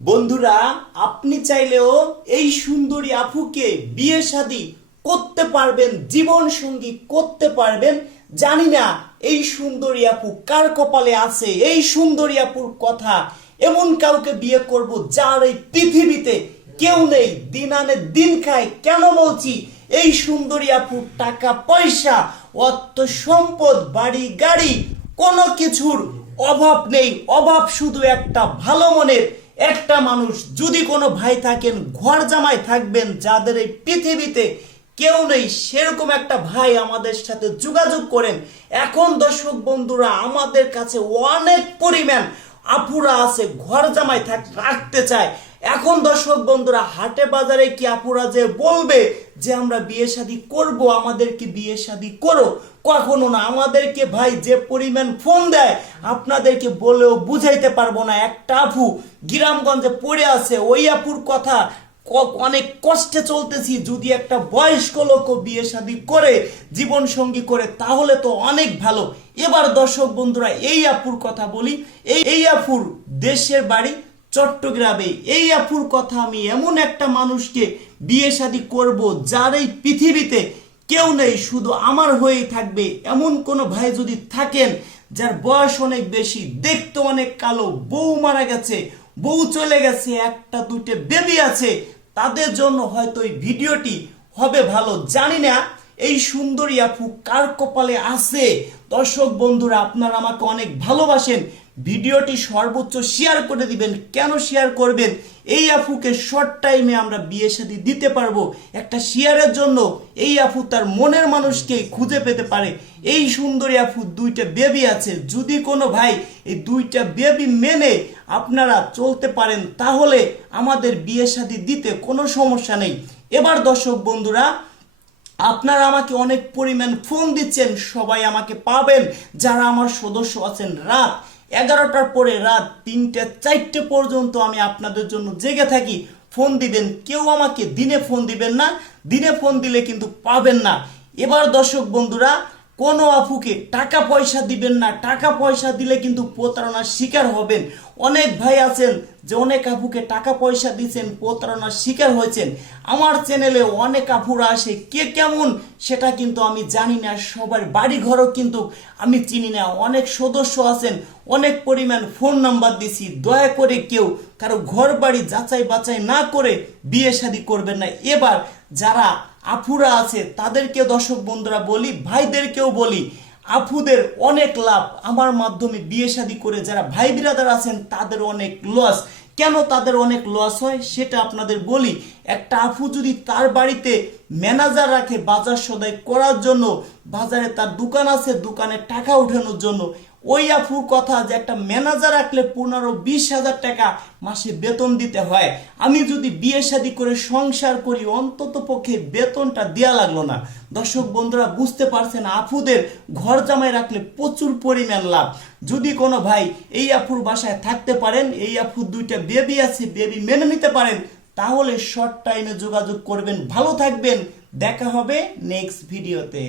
বন্ধুরা, আপনি চাইলেও এই সুন্দরী আপুকে বিয়ে শাদী করতে পারবেন, জীবন সঙ্গী করতে পারবেন। জানি না এই সুন্দরী আপু কার কপালে আছে। এই সুন্দরী আপুর কথা, এমন কাউকে বিয়ে করব যার এই পৃথিবীতে কেউ নেই, দিন আনে দিন খায়। কেন বলছি? এই সুন্দরী আপুর টাকা পয়সা, অর্থ সম্পদ, বাড়ি গাড়ি, কোনো কিছুর অভাব নেই। অভাব শুধু একটা ভালো মনের একটা মানুষ। যদি কোনো ভাই থাকেন, ঘর জামাই থাকবেন, যাদের এই পৃথিবীতে কেউ নেই, সেরকম একটা ভাই আমাদের সাথে যোগাযোগ করেন। এখন দর্শক বন্ধুরা, আমাদের কাছে অনেক পরিমাণ আপুরা আছে, ঘর জামাই রাখতে চায়। এখন দর্শক বন্ধুরা, হাটে বাজারে কি আপুরা যে বলবে যে আমরা বিয়ে শাদী করব, আমাদেরকে বিয়ে শাদী করো? কখনো না। আমাদেরকে ভাই যে পরিমাণ ফোন দেয়, আপনাদেরকে বলেও বুঝাইতে পারবো না। একটা আপু গ্রামগঞ্জে পড়ে আছে, ওই আপুর কথা, অনেক কষ্টে চলতেছি। যদি একটা বয়স্ক লোক বিয়ে শাদী করে, জীবন সঙ্গী করে, তাহলে তো অনেক ভালো। এবার দর্শক বন্ধুরা, এই আপুর কথা বলি। এই আপুর দেশের বাড়ি চট্টগ্রামে। এই আপুর কথা, আমি এমন একটা মানুষকে বিয়ে শাদী করব যার এই পৃথিবীতে কেউ নেই, শুধু আমার হয়েই থাকবে। এমন কোনো ভাই যদি থাকেন যার বয়স অনেক বেশি, দেখতে অনেক কালো, বউ মারা গেছে, বউ চলে গেছে, একটা দুটো বেবি আছে, তাদের জন্য হয়তো এই ভিডিওটি হবে ভালো। জানি না এই সুন্দরী আপু কার কপালে আছে। দর্শক বন্ধুরা, আপনারা আমাকে অনেক ভালোবাসেন, ভিডিওটি সর্বোচ্চ শেয়ার করে দিবেন। কেন শেয়ার করবেন? এই আপুকে শর্ট টাইমে আমরা বিয়ে শাদী দিতে পারবো। একটা শেয়ারের জন্য এই আপু তার মনের মানুষকে খুঁজে পেতে পারে। এই সুন্দরী আপু দুইটা বেবি আছে। যদি কোনো ভাই এই দুইটা বেবি মেনে আপনারা চলতে পারেন, তাহলে আমাদের বিয়ে শাদী দিতে কোনো সমস্যা নেই। এবার দর্শক বন্ধুরা, আপনারা আমাকে অনেক পরিমাণ ফোন দিচ্ছেন, সবাই আমাকে পাবেন। যারা আমার সদস্য আছেন, রাত 11টার পরে রাত 3টে 4টে পর্যন্ত আমি আপনাদের জন্য জেগে থাকি। ফোন দিবেন, কেউ আমাকে দিনে ফোন দিবেন না। দিনে ফোন দিলে কিন্তু পাবেন না। এবার দর্শক বন্ধুরা, কোনো আপুকে টাকা পয়সা দিবেন না। টাকা পয়সা দিলে কিন্তু প্রতারণার শিকার হবেন। অনেক ভাই আছেন যে অনেক আপুকে টাকা পয়সা দিয়েছেন, প্রতারণার শিকার হয়েছেন। আমার চ্যানেলে অনেক আপুরা আসে, কে কেমন সেটা কিন্তু আমি জানি না। সবার বাড়ি ঘরও কিন্তু আমি চিনি না। অনেক সদস্য আছেন, অনেক পরিমাণ ফোন নাম্বার দিছি। দয়া করে কেউ কারো ঘর বাড়ি যাচাই বাছাই না করে বিয়ে শাদী করবেন না। এবার যারা আপুরা আছে তাদেরকে দর্শক বন্ধুরা বলি, ভাইদেরকেও বলি, আপুদের অনেক লাভ। আমার মাধ্যমে বিয়ে শাদী করে যারা ভাই বিরাদার আছেন তাদের অনেক লস। কেন তাদের অনেক লস হয় সেটা আপনাদের বলি। একটা আপু যদি তার বাড়িতে ম্যানেজার রাখে বাজার সদাই করার জন্য, বাজারে তার দোকান আছে, দোকানে টাকা উঠানোর জন্য, ওই আপুর কথা যে একটা ম্যানেজার রাখলে 15-20 হাজার টাকা মাসে বেতন দিতে হয়। আমি যদি বিয়ে শাদী করে সংসার করি, অন্তত পক্ষে বেতনটা দেয়া লাগলো না। দর্শক বন্ধুরা, বুঝতে পারছেন, আপুদের ঘর জামাই রাখলে প্রচুর পরিমাণ লাভ। যদি কোনো ভাই এই আপুর বাসায় থাকতে পারেন, এই আপুর দুইটা বেবি আছে, বেবি মেনে নিতে পারেন, তাহলে শর্ট টাইমে যোগাযোগ করবেন। ভালো থাকবেন, দেখা হবে নেক্সট ভিডিওতে।